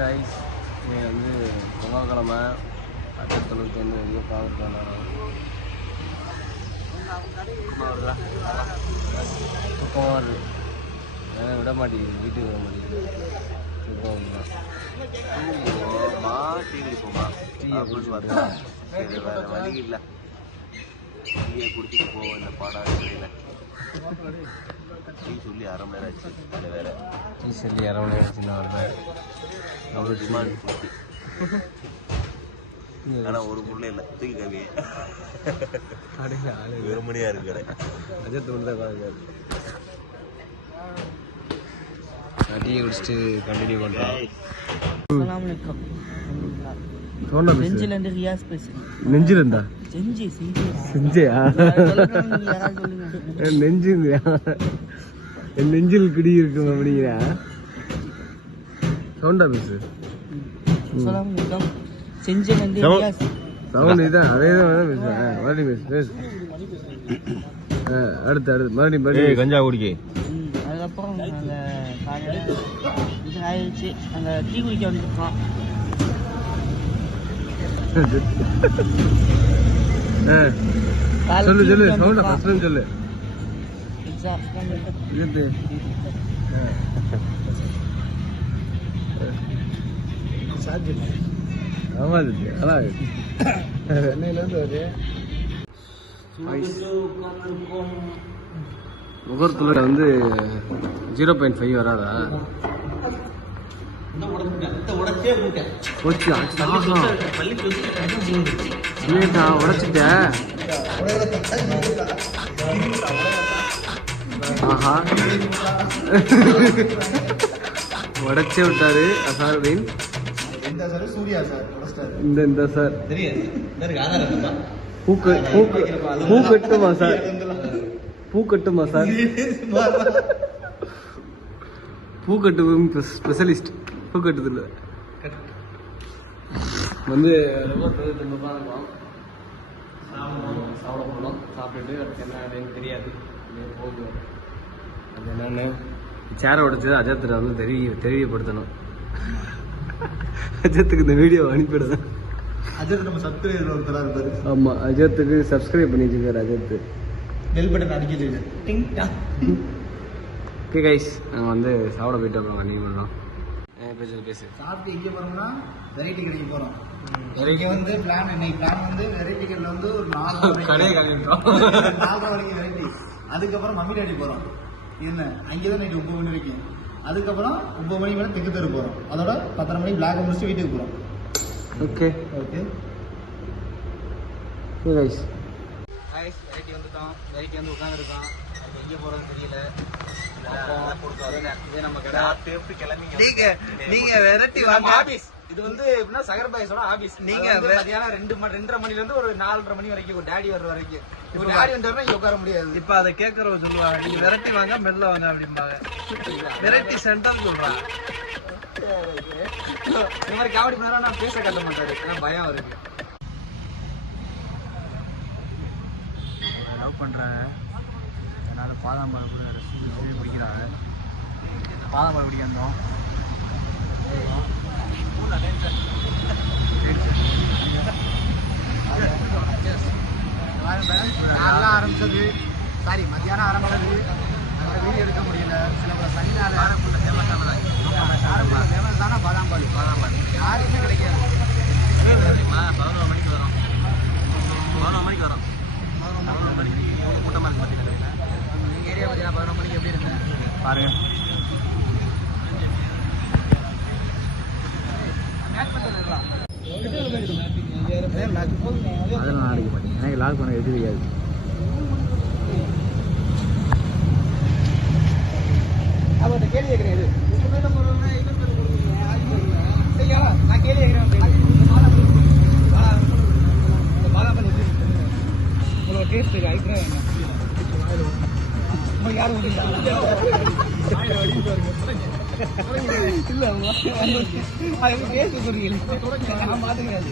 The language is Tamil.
கைஸ், இங்கே வந்து பொங்கக்கிழமை அச்சத்தொழுக்கு வந்து வெளியே பார்த்துட்டு தூக்கமாக வருது. விட மாட்டேங்குது, வீட்டுக்கு விட மாட்டேங்குது. தூக்கமா டீ குடிப்போமா? டீயை குடிச்சு பார்த்தா சரி, வேறு வழி இல்லை. டீயை குடிச்சிட்டு போவோம் இந்த பாடாளியில். டீ சொல்லி அரை மணி நேரம் ஆச்சு. அதில் வேறு டீ சொல்லி அரை மணி நேரம் ஆச்சுன்னா அவ்வளோ டிமாண்ட் கொடுத்து. ஆனால் ஒரு பொருளே இல்லை, தூக்கி கவியை கடையில் ஆளு ஒரு மணியாக இருக்கு கடை. அஜத்து ஒன்று தான் காது. நான் டீயை குடிச்சிட்டு கண்டினியூ பண்ணுறேன். நெஞ்சிலண்டா செஞ்சையா நெஞ்சுங்கயா என் நெஞ்சில் குடி இருக்கும் அப்படிங்கிற சவுண்டா பேசு. சவுண்ட் இதான், அதே தான் பேசுவேன். மறுபடியும் பேசு. அடுத்து மறுபடியும் கஞ்சா குடிக்க. அதுக்கப்புறம் ஆயிடுச்சு, அங்கே டீ குடிக்க வந்துருக்கோம். சொல்லு சவுண்ட ஃபர்ஸ்ட் சொல்லு. ஆமா சென்னையிலேருந்து வருது. முகூர்த்தத்தில் வந்து 0.5 வராதா? உடைச்சிட்ட. ஆஹா, உடைச்சே விட்டாரு அசாருதீன். இந்த சார் பூக்கட்டுமா சார்? பூக்கட்டுமா சார்? பூக்கட்டு ஸ்பெஷலிஸ்ட். பூக்கட்டுதில்லை வந்து ரொம்ப திரும்ப இருக்கும். சாப்பிட போனோம். சாப்பிட்டுட்டு அதுக்கு என்ன அப்படின்னு தெரியாது. போகுது அது என்னன்னு சேரை உடைச்சது அஜத்தில் வந்து தெரியப்படுத்தணும். அஜத்துக்கு இந்த வீடியோ அனுப்பிடுதான். அஜத் நம்ம சப்ஸ்கிரைபர் ஒருத்தராக இருப்பாரு. ஆமாம், அஜத்துக்கு சப்ஸ்கிரைப் பண்ணி வச்சுருக்காரு. அஜத்து பெல் பட்டன் அடிக்கிறது. ஓகே கைஸ், நாங்கள் வந்து சாப்பிட போயிட்டு அப்புறம் கண்டினியூ பண்ணுறோம். பேசு. சாப்பிட்டு எங்கே போகிறோம்னா வெரைட்டி கடைக்கு போகிறோம். இங்கே வந்து பிளான் வந்து வெரைட்டி கடையில் வந்து ஒரு 4 கடையை கழிவிட்டோம். 4 வரைக்கும் வெரைட்டி. அதுக்கப்புறம் மம்மி டாடி போகிறோம். என்ன அங்கே தான் நைட்டு 9 மணி வரைக்கும். அதுக்கப்புறம் 9 மணி மேலே தெற்கு தெரு போகிறோம். அதோட 10:30 மணிக்கு பிளாக் முடிச்சுட்டு வீட்டுக்கு போகிறோம். ஓகே கைஸ், வெரைட்டி வந்துட்டோம். வெரைட்டி வந்து உட்காந்துருக்கோம். அது எங்கே போகிறது தெரியல. நீங்க வெரைட்டி வாங்க. ஆபீஸ் இது வந்து எப்படின்னா சகர்பாய்ஸோட ஆபீஸ். நீங்க மதியானம் 2:30 மணில இருந்து ஒரு 4:30 மணி வரைக்கும் டாடி வர்ற வரைக்கும். இப்போ டாடி வந்தா இங்க உட்கார முடியாது. இப்ப அதை கேட்கறவங்க சொல்லுவாங்க, நீங்க வெரைட்டி வாங்க மெல்ல வாங்க அப்படிம்பாங்க. வெரைட்டி சென்டர் சொல்றாங்க. இந்த மாதிரி காமெடி பண்ணா நான் பேச கட்ட மாட்டாரு, பயம் இருக்கு. லவ் பண்றாங்க, அதனால பாதாம்பழம் பிடிக்கிறாங்க. பாதாம்பழம் பிடிக்க வந்தோம். நல்லா ஆரம்பிச்சது, சாரி மத்தியானம் ஆரம்பிச்சது. அந்த வீடியோ எடுக்க முடியல. சில சனினால ஃபேமஸான பாதாம்பால் யாருக்குமே கிடைக்காது. 11 மணிக்கு வரும். 11 மணிக்கு வரும். 11 மணிக்கு கூட்டமாக இருக்கு. பார்த்தீங்கன்னா எங்கள் ஏரியா பார்த்தீங்கன்னா 11 மணிக்கு எப்படி இருக்கு பாருங்க. அதெல்லாம் நான் அடிக்க மாட்டேன். எனக்கு லாக் பண்ண எது தெரியாது. அப்போ கேள்வி கேட்குறேன். நான் கேள்வி கேட்குறேன். உங்களோட டேஸ்ட் அபிப்பிராயம் என்ன? யாரும் இல்லை, அது டேஸ்ட் சொல்றீங்க. நான் பார்த்துக்கிறேன்.